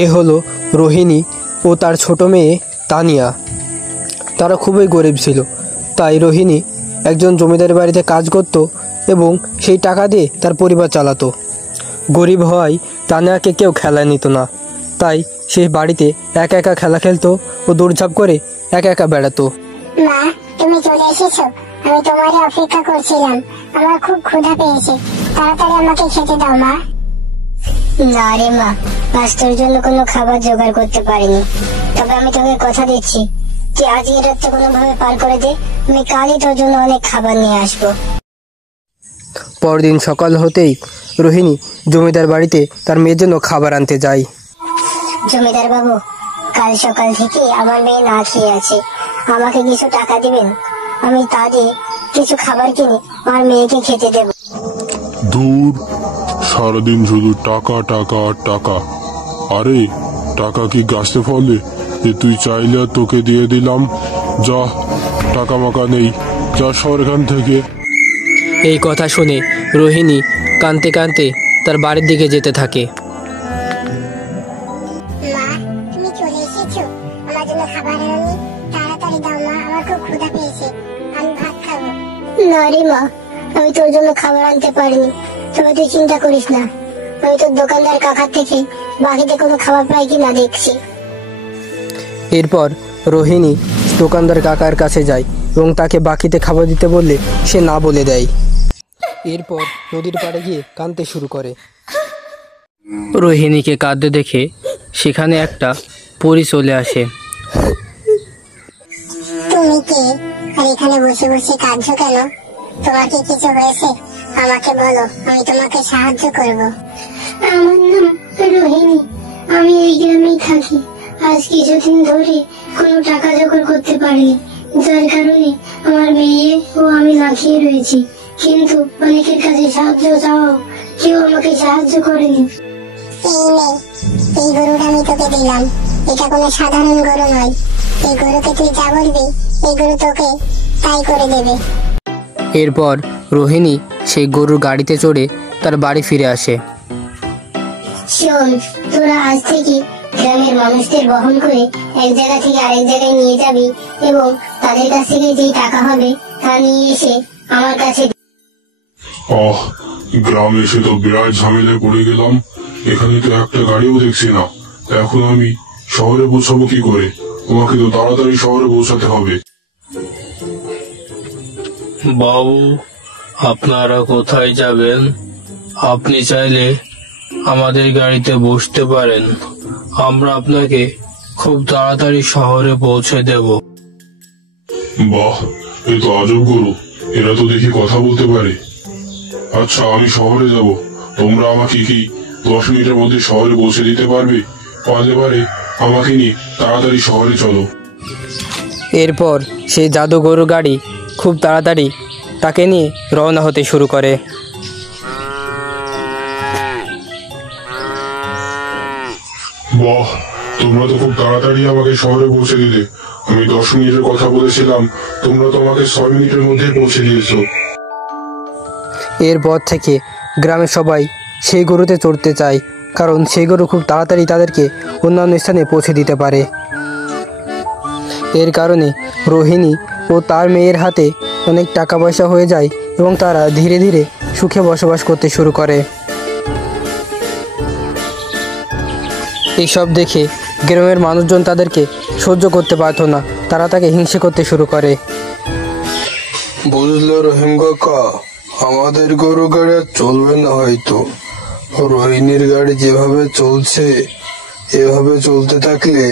এ হলো রোহিণী ও তার ছোট মেয়ে তানিয়া। তারা খুবই গরিব ছিল, তাই রোহিণী একজন জমিদারের বাড়িতে কাজ করত এবং সেই টাকা দিয়ে তার পরিবার চালাতো। গরিব হওয়ায় তানিয়াকে কেউ খেলায় নিত না, তাই সে বাড়িতে একা একা খেলা খেলতো ও দৌড়ঝাঁপ করে একা একা বেড়াতো। মা, তুমি চলে এসেছো। আমি তোমারই অপেক্ষা করছিলাম। আমার খুব ক্ষুধা পেয়েছে, তাড়াতাড়ি আমাকে খেতে দাও মা। না রে মা, আজ তোর জন্য কোনো খাবার জোগাড় করতে পারিনি। তবে আমি তোকে কথা দিচ্ছি, তুই আজ এই রাতটা কোনোভাবে পার করে দে, আমি কালই তোর জন্য অনেক খাবার নিয়ে আসবো। পরদিন সকাল হতেই রোহিণী জমিদার বাড়িতে তার মেয়ের জন্য খাবার আনতে যায়। জমিদার বাবু, কাল সকাল থেকে আমার মেয়ে না খেয়ে আছে, আমাকে কিছু টাকা দিবেন, আমি তা দিয়ে কিছু খাবার কিনে আমার মেয়েকে খেতে দেব। দূর, সারাদিন শুধু টাকা টাকা আর টাকা। আরে টাকা কি গাছে ফলে যে তুই চাইলে তোকে দিয়ে দিলাম? যা, টাকা মাকা নেই, যা সর এখান থেকে। এই কথা শুনে রোহিণী কাঁদতে কাঁদতে তার বাড়ির দিকে যেতে থাকে। মা, তুমি চলে এসেছো, আমার জন্য খাবার আনোনি? তাড়াতাড়ি দাও মা, আমার খুব ক্ষুধা পেয়েছে, আমি ভাত খাবো। না রে মা, আমি তোর জন্য খাবার আনতে পারিনি, তবে তুই চিন্তা করিস না, আমি তোর দোকানদার কাকার থেকে বাকিতে কোনো খাবার পাই কিনা দেখছি। এরপর রোহিণী দোকানদার কাকার কাছে যায় এবং তাকে বাকিতে খাবার দিতে বললে সে না বলে দেয়। এরপর নদীর পাড়ে গিয়ে কাঁদতে শুরু করে। রোহিণীকে কাঁদতে দেখে সেখানে একটা পরী চলে আসে। তুমি কে, আর এখানে বসে বসে কাঁদছো কেন? তোমার কি কিছু হয়েছে? আমাকে বলো, আমি তোমাকে সাহায্য করব। আমার নাম রোহিণী, আমি এই গ্রামেই থাকি। আজ কিছুদিন ধরে কোনো টাকা জোগাড় করতে পারিনি, যার কারণে আমার মেয়ে ও আমি না খেয়ে রয়েছি। কিন্তু অনেকের কাছে সাহায্য চাওয়াও কেউ আমাকে সাহায্য করেনি। এই গরুটা আমি তোকে দিলাম, এটা কোনো সাধারণ গরু নয়। এই গরুকে তুই যা বলবি, এই গরু তোকে তাই করে দেবে। এরপর রোহিণী সেই গরুর গাড়িতে চড়ে তার বাড়ি ফিরে আসে। শোন, তোরা আজ থেকে গ্রামের মানুষদের বহন করে এক জায়গা থেকে আরেক জায়গায় নিয়ে যাবি এবং তাদের কাছ থেকে যেই টাকা হবে তা নিয়ে এসে আমার কাছে। গ্রামে এসে তো বিরাট ঝামেলায় পড়ে গেলাম। এখানে তো একটা গাড়িও দেখছি না। এখন আমি শহরে পৌঁছাবো কি করে? তোমাকে তো তাড়াতাড়ি শহরে পৌঁছাতে হবে। বাবু, আপনারা কোথায় যাবেন? আপনি চাইলে আমাদের গাড়িতে বসতে পারেন, আমরা আপনাকে খুব তাড়াতাড়ি শহরে পৌঁছে দেব। বাহ, এ তো আজব গরু, এরা তো দেখি কথা বলতে পারে। আচ্ছা, আমি শহরে যাব, তোমরা আমাকে কি 10 মিনিটের মধ্যে শহরে পৌঁছে দিতে পারবে? পারে আমাকে নিয়ে তাড়াতাড়ি শহরে চলো। এরপর সেই জাদু গরুর গাড়ি খুব তাড়াতাড়ি তাকে নিয়ে রওনা হতে শুরু করে। বাহ, তোমরা তো খুব তাড়াতাড়ি আমাকে শহরে পৌঁছে দিলে। আমি 10 মিনিটের কথা বলেছিলাম, তোমরা তো আমাকে 6 মিনিটের মধ্যে পৌঁছে দিয়েছো। এরপর থেকে গ্রামের সবাই সেই গরুতে চড়তে চায়, কারণ সেই গরু খুব তাড়াতাড়ি তাদেরকে অন্যান্য স্থানে পৌঁছে দিতে পারে। এর কারণে রোহিণী ও তার মেয়ের হাতে অনেক টাকা পয়সা হয়ে যায় এবং তারা ধীরে ধীরে সুখে বসবাস করতে শুরু করে। এইসব দেখে গ্রামের মানুষজন তাদেরকে সহ্য করতে পারত না, তারা তাকে হিংসে করতে শুরু করে। বুঝলো রহিম কাকা, আমাদের গরু গাড়ি আর চলবে না হয়তো। রোহিণীর গাড়ি যেভাবে চলছে, এভাবে চলতে থাকলে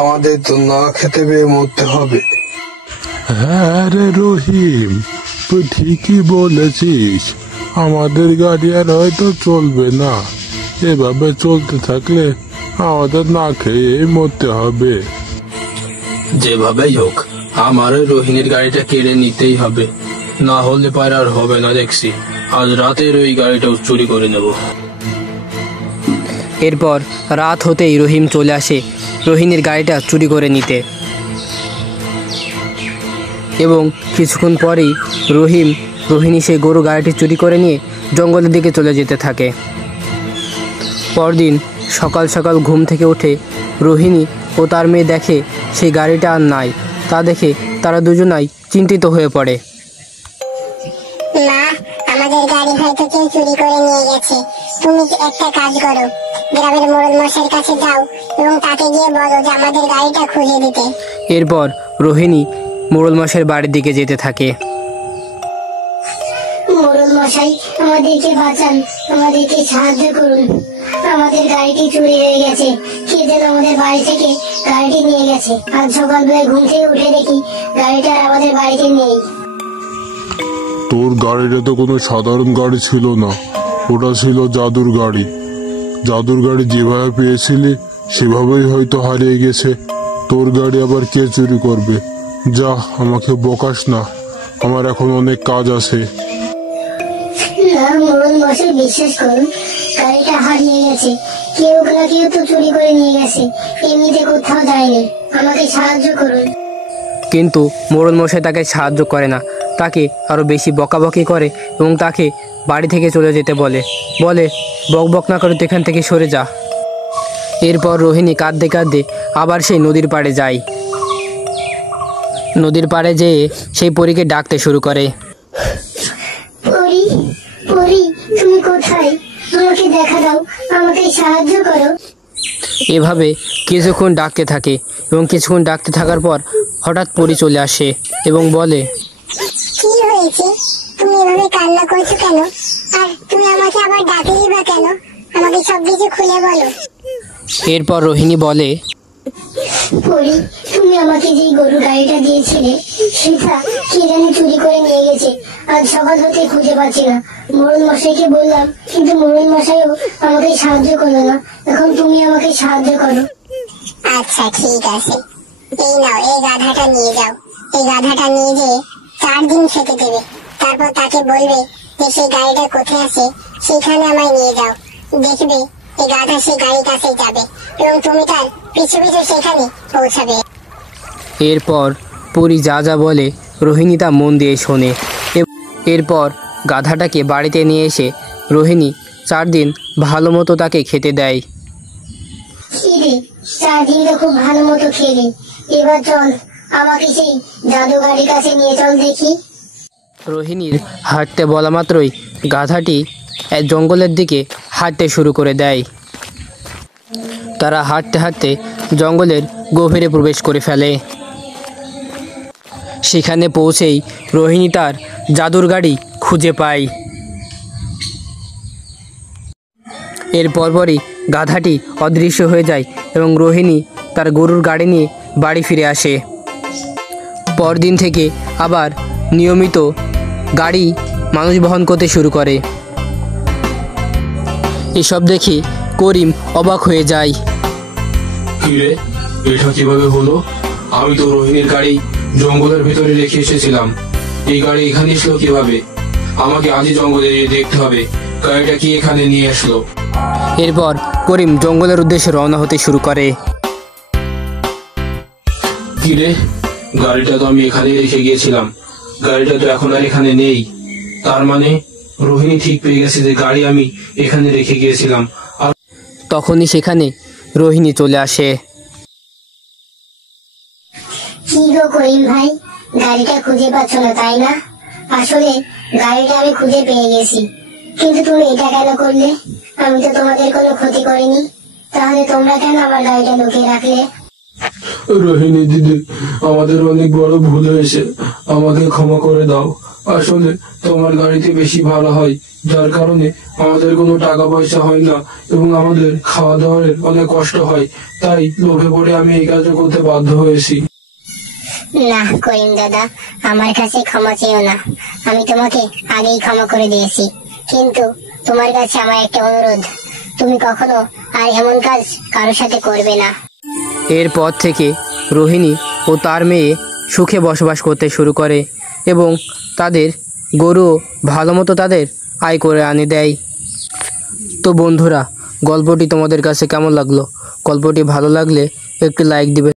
আমাদের তো না খেতে পেয়ে মরতে হবে। হ্যাঁ রে রহিম, তুই ঠিকই বলেছিস, আমাদের গাড়ি আর হয়তো চলবে না। এভাবে চলতে থাকলে আমাদের না খেয়ে মরতে হবে। যেভাবেই হোক আমার ওই রোহিণীর গাড়িটা কেড়ে নিতেই হবে, না হলে পারে আর হবে না। দেখছি আজ রাতের ওই গাড়িটাও চুরি করে নেব। এরপর রাত হতেই রহিম চলে আসে রোহিণীর গাড়িটা চুরি করে নিতে, এবং কিছুক্ষণ পরেই রোহিণী সেই গরু গাড়িটি চুরি করে নিয়ে জঙ্গলের দিকে চলে যেতে থাকে। পরদিন সকাল সকাল ঘুম থেকে উঠে রোহিণী ও তার মেয়ে দেখে সেই গাড়িটা আর নাই। তা দেখে তারা দুজনাই চিন্তিত হয়ে পড়ে। মা, আমাদের গাড়ি হয়তো কেউ চুরি করে নিয়ে গেছে। তুমি একটা কাজ করো, গ্রামের মোড়ল মশাইয়ের কাছে যাও এবং তাকে গিয়ে বলো যে আমাদের গাড়িটা খুঁজে দিতে। এরপর রোহিণী মোড়ল মশাইয়ের বাড়ির দিকে যেতে থাকে। মোড়ল মশাই, আমাদেরকে বাঁচান, আমাদেরকে সাহায্য করুন। আমাদের গাড়িটি চুরি হয়ে গেছে। কে যেন আমাদের বাড়ি থেকে গাড়িটি নিয়ে গেছে। আজ সকালবেলায় ঘুম থেকে উঠে দেখি গাড়িটা আর আমাদের বাড়িতে নেই। তোর গাড়িটা তো কোনো সাধারণ গাড়ি ছিল না, ওটা ছিল জাদুর গাড়ি। জাদুর গাড়ি যেভাবে পেয়েছিলি সেভাবেই হয়তো হারিয়ে গেছে। তোর গাড়ি আবার কে চুরি করবে? যা, আমাকে বকাস না, আমার এখন অনেক কাজ আছে। না মোড়ল মশাই, বিশ্বাস করুন, গাড়িটা হারিয়ে গেছে। কেউ না কেউ তো চুরি করে নিয়ে গেছে, এমনিতে কোথাও যায়নি। আমাকে সাহায্য করুন। কিন্তু মোড়ল মশাই তাকে সাহায্য করে না, তাকে আরও বেশি বকাবকি করে এবং তাকে বাড়ি থেকে চলে যেতে বলে বক বক না করে তো এখান থেকে সরে যা। এরপর রোহিণী কাঁদতে কাঁদতে আবার সেই নদীর পাড়ে যায়। নদীর পাড়ে যেয়ে সেই পরীকে ডাকতে শুরু করে। পরি, পরি, তুমি কোথায়? আমাকে দেখা দাও, আমাকে সাহায্য করো। এভাবে কিছুক্ষণ ডাকতে থাকে এবং কিছুক্ষণ ডাকতে থাকার পর হঠাৎ পরী চলে আসে এবং বলে, কি হয়েছে? তুমি এভাবে কান্না করছো কেন? আর তুমি আমাকে আবার ডাকলেই বা কেন? আমাকে সবকিছু খুলে বলো। এরপর রোহিণী বলে, পরি, তুমি আমাকে যে গরু গাড়িটা দিয়েছিলে সেটা কে জানি চুরি করে নিয়ে গেছে। আজ সকাল হতে খুঁজে পাচ্ছি না। মোড়ল মশাইকে বললাম, কিন্তু মোড়ল মশাইও আমাকে সাহায্য করলো না। এখন তুমি আমাকে সাহায্য করো। আচ্ছা ঠিক আছে, এই নাও, এই গাধাটা নিয়ে যাও। এই গাধাটা নিয়ে যেয়ে 4 দিন খেতে দেবে। তারপর তাকে বলবে যে সেই গাড়িটা কোথায় আছে সেখানে আমায় নিয়ে যাও। দেখবে এই গাধা সেই গাড়ির কাছে যাবে এবং তুমি তার পিছু পিছু সেখানে পৌঁছাবে। এরপর পরী যা যা বলে রোহিণী তা মন দিয়ে শোনে। এরপর গাধাটাকে বাড়িতে নিয়ে এসে রোহিণী 4 দিন ভালো মতো তাকে খেতে দেয়। খিদে 4 দিন তো খুব ভালো মতো খেলি। এবার চল, আমাকে সেই জাদু গাড়ির কাছে নিয়ে চল দেখি। রোহিণীর হাঁটতে বলা মাত্রই গাধাটি এক জঙ্গলের দিকে হাঁটতে শুরু করে দেয়। তারা হাঁটতে হাঁটতে জঙ্গলের গভীরে প্রবেশ করে ফেলে। সেখানে পৌঁছেই রোহিণী তার জাদুর গাড়ি খুঁজে পায়। এর পরপরই গাধাটি অদৃশ্য হয়ে যায় এবং রোহিণী তার গরুর গাড়ি নিয়ে বাড়ি ফিরে আসে। পরদিন থেকে আবার নিয়মিত গাড়ি মানুষ বহন করতে শুরু করে। এসব দেখে করিম অবাক হয়ে যায়। কিরে, এটা কিভাবে হলো? আমি তো রোহিণীর গাড়ি জঙ্গলের ভিতরে রেখে এসেছিলাম। এই গাড়ি এখানে এসলো কিভাবে? আমাকে আজই জঙ্গলে গিয়ে দেখতে হবে গাড়িটা কি এখানে নিয়ে আসলো। এরপর করিম জঙ্গলের উদ্দেশ্যে রওনা হতে শুরু করে। কিরে, গাড়িটা তো আমি এখানে রেখে গিয়েছিলাম, গাড়িটা তো এখন আর এখানে নেই। তার মানে রোহিণী ঠিক পেয়ে গেছে যে গাড়ি আমি এখানে রেখে গিয়েছিলাম। আর তখনই সেখানে রোহিণী চলে আসে। কি গো করিম ভাই, গাড়িটা খুঁজে পাচ্ছ না তাই না? আসলে গাড়িটা আমি খুঁজে পেয়ে গেছি, কিন্তু তুমি এটা কেন করলে? আমি তো তোমাদের কোনো ক্ষতি করিনি, তাহলে তোমরা কেন আমার গাড়িটা লুকিয়ে রাখলে? রোহিণী দিদি, আমাদের অনেক বড় ভুল হয়েছে, আমাকে ক্ষমা করে দাও। আসলে তোমার গাড়িতে বেশি ভাড়া হয়, যার কারণে আমাদের কোনো টাকা পয়সা হয় না এবং আমাদের খাওয়া দাওয়ার অনেক কষ্ট হয়। তাই লোভে পড়ে আমি এই কাজ করতে বাধ্য হয়েছি। না করিম দাদা, আমার কাছে ক্ষমা চেও না। আমি তোমাকে আগেই ক্ষমা করে দিয়েছি, কিন্তু তোমার কাছে আমার একটা অনুরোধ, তুমি কখনো আর এমন কাজ কারোর সাথে করবে না। এরপর থেকে রোহিণী ও তার মেয়ে সুখে বসবাস করতে শুরু করে এবং তাদের গরু ভালো মতো তাদের আয় করে আনে দেয়। তো বন্ধুরা, গল্পটি তোমাদের কাছে কেমন লাগলো? গল্পটি ভালো লাগলে একটি লাইক দিবেন।